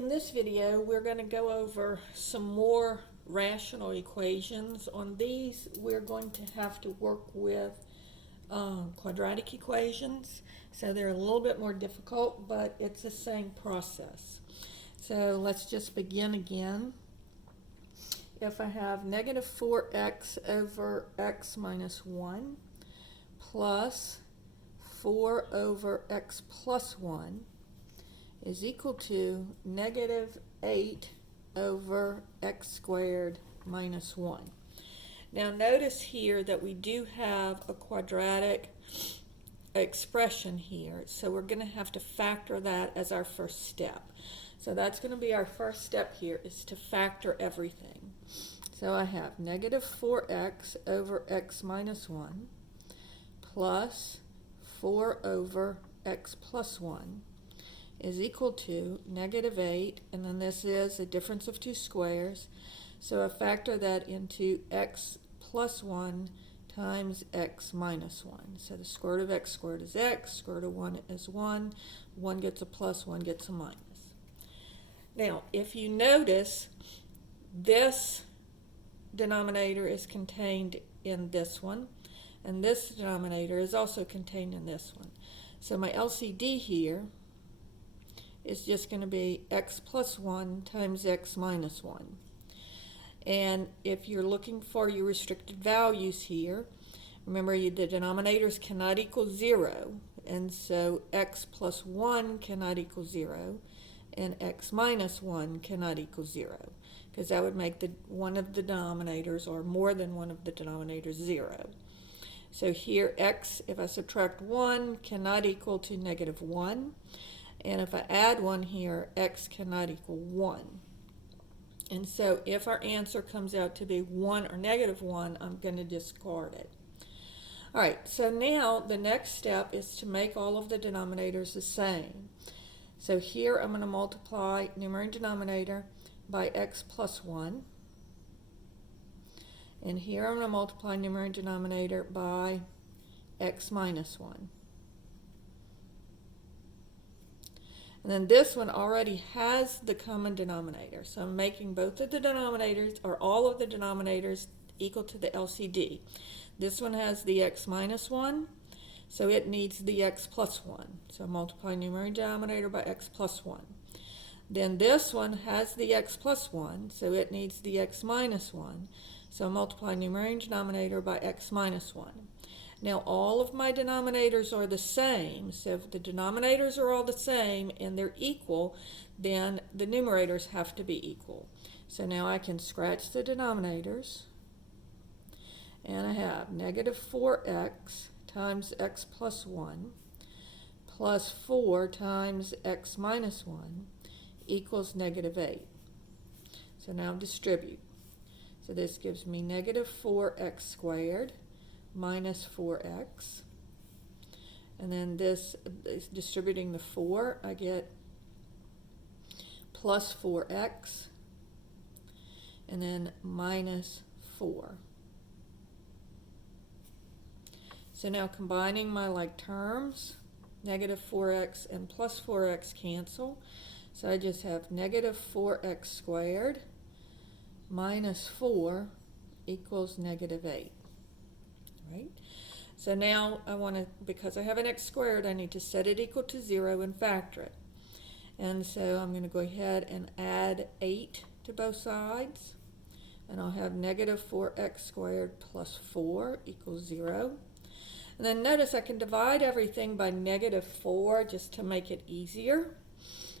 In this video, we're going to go over some more rational equations. On these, we're going to have to work with quadratic equations. So they're a little bit more difficult, but it's the same process. So let's just begin again. If I have negative 4x over x minus 1 plus 4 over x plus 1 is equal to negative 8 over x squared minus 1. Now notice here that we do have a quadratic expression here, so we're going to have to factor that as our first step. So that's going to be our first step here, is to factor everything. So I have negative 4x over x minus 1 plus 4 over x plus 1 is equal to negative 8, and then this is a difference of two squares, so I factor that into x plus 1 times x minus 1. So the square root of x squared is x, square root of 1 is 1, 1 gets a plus, 1 gets a minus. Now, if you notice, this denominator is contained in this one, and this denominator is also contained in this one. So my LCD here is just going to be x plus 1 times x minus 1. And if you're looking for your restricted values here, remember the denominators cannot equal 0, and so x plus 1 cannot equal 0, and x minus 1 cannot equal 0, because that would make one of the denominators, or more than one of the denominators, 0. So here x, if I subtract 1, cannot equal to negative 1. And if I add 1 here, x cannot equal 1. And so if our answer comes out to be 1 or negative 1, I'm going to discard it. All right, so now the next step is to make all of the denominators the same. So here I'm going to multiply numerator and denominator by x plus 1. And here I'm going to multiply numerator and denominator by x minus 1. And then this one already has the common denominator. So I'm making both of the denominators, or all of the denominators, equal to the LCD. This one has the x minus 1, so it needs the x plus 1. So multiply numerator and denominator by x plus 1. Then this one has the x plus 1, so it needs the x minus 1. So multiply numerator and denominator by x minus 1. Now all of my denominators are the same, so if the denominators are all the same and they're equal, then the numerators have to be equal. So now I can scratch the denominators, and I have negative 4x times x plus 1 plus 4 times x minus 1 equals negative 8. So now distribute. So this gives me negative 4x squared minus 4x, and then this is distributing the 4, I get plus 4x, and then minus 4. So now combining my like terms, negative 4x and plus 4x cancel, so I just have negative 4x squared minus 4 equals negative 8. Right? So now I want to, because I have an x squared, I need to set it equal to 0 and factor it. And so I'm going to go ahead and add 8 to both sides. And I'll have negative 4x squared plus 4 equals 0. And then notice I can divide everything by negative 4 just to make it easier.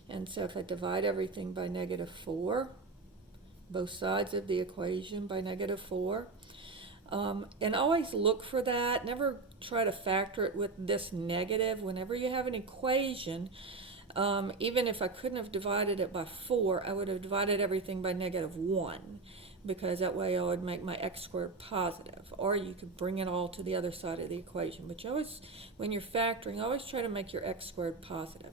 And so if I divide everything by negative 4, both sides of the equation by negative 4, and always look for that. Never try to factor it with this negative. Whenever you have an equation, even if I couldn't have divided it by 4, I would have divided everything by negative 1, because that way I would make my x squared positive. Or you could bring it all to the other side of the equation. But you always, when you're factoring, always try to make your x squared positive.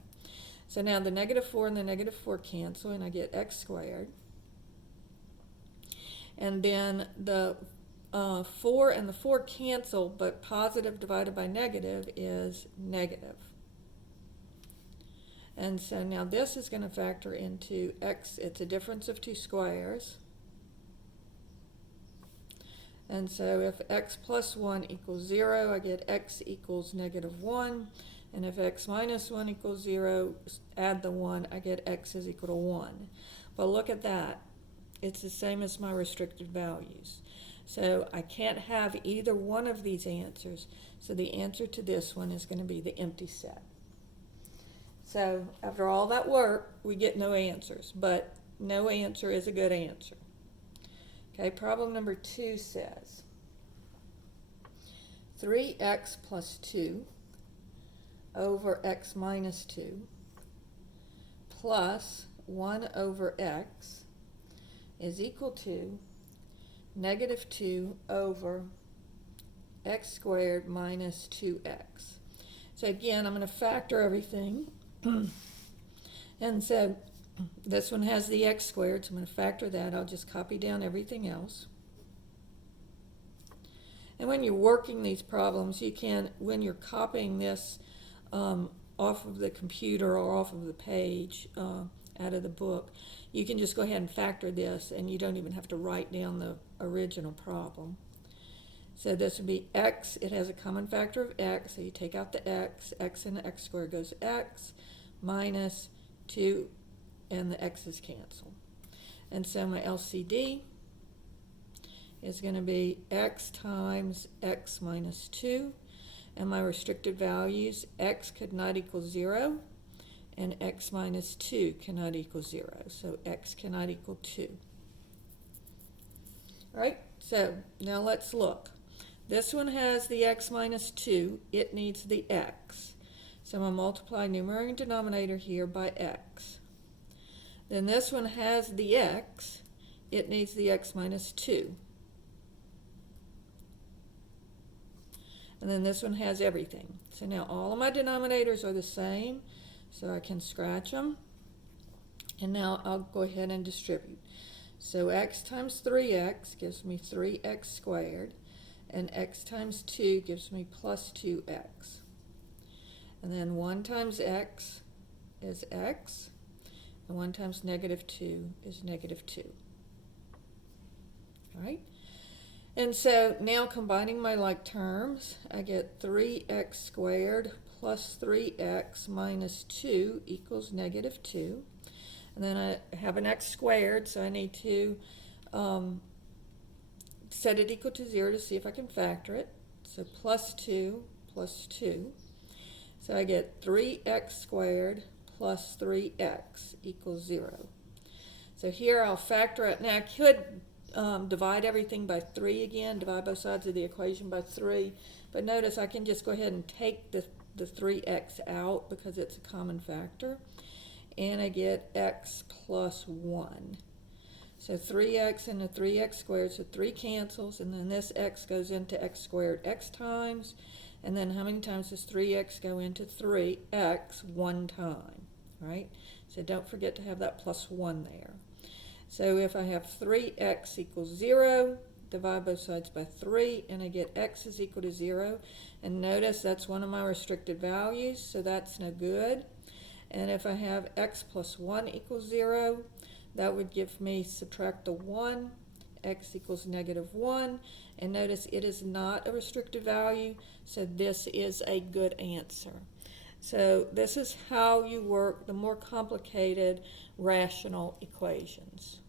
So now the negative 4 and the negative 4 cancel, and I get x squared. And then the 4 and the 4 cancel, but positive divided by negative is negative. And so now this is going to factor into x. It's a difference of two squares. And so if x plus 1 equals 0, I get x equals negative 1. And if x minus 1 equals 0, add the 1, I get x is equal to 1. But look at that. It's the same as my restricted values. So I can't have either one of these answers. So the answer to this one is going to be the empty set. So after all that work, we get no answers. But no answer is a good answer. Okay, problem number 2 says 3x plus 2 over x minus 2 plus 1 over x is equal to negative 2 over x squared minus 2x. So again, I'm going to factor everything. And so this one has the x squared, so I'm going to factor that. I'll just copy down everything else. And when you're working these problems, you can, when you're copying this off of the computer or off of the page out of the book, you can just go ahead and factor this, and you don't even have to write down the original problem. So this would be x. It has a common factor of x, so you take out the x. X and the x squared goes x minus 2, and the x's cancel. And so my LCD is going to be x times x minus 2. And my restricted values, x could not equal 0, and x minus 2 cannot equal 0. So x cannot equal 2. All right, so now let's look. This one has the x minus 2. It needs the x. So I'm going to multiply numerator and denominator here by x. Then this one has the x. It needs the x minus 2. And then this one has everything. So now all of my denominators are the same, so I can scratch them. And now I'll go ahead and distribute. So x times 3x gives me 3x squared, and x times 2 gives me plus 2x. And then 1 times x is x, and 1 times negative 2 is negative 2. All right? And so now combining my like terms, I get 3x squared plus 3x minus 2 equals negative 2. And then I have an x squared, so I need to set it equal to 0 to see if I can factor it. So plus 2 plus 2. So I get 3x squared plus 3x equals 0. So here I'll factor it. Now I could divide everything by 3 again, divide both sides of the equation by 3. But notice I can just go ahead and take the 3x out because it's a common factor. And I get x plus 1. So 3x and the 3x squared, so 3 cancels, and then this x goes into x squared x times. And then how many times does 3x go into 3x? 1 time, right? So don't forget to have that plus 1 there. So if I have 3x equals 0, divide both sides by 3, and I get x is equal to 0. And notice that's one of my restricted values, so that's no good. And if I have x plus 1 equals 0, that would give me, subtract the 1, x equals negative 1. And notice it is not a restricted value, so this is a good answer. So this is how you work the more complicated rational equations.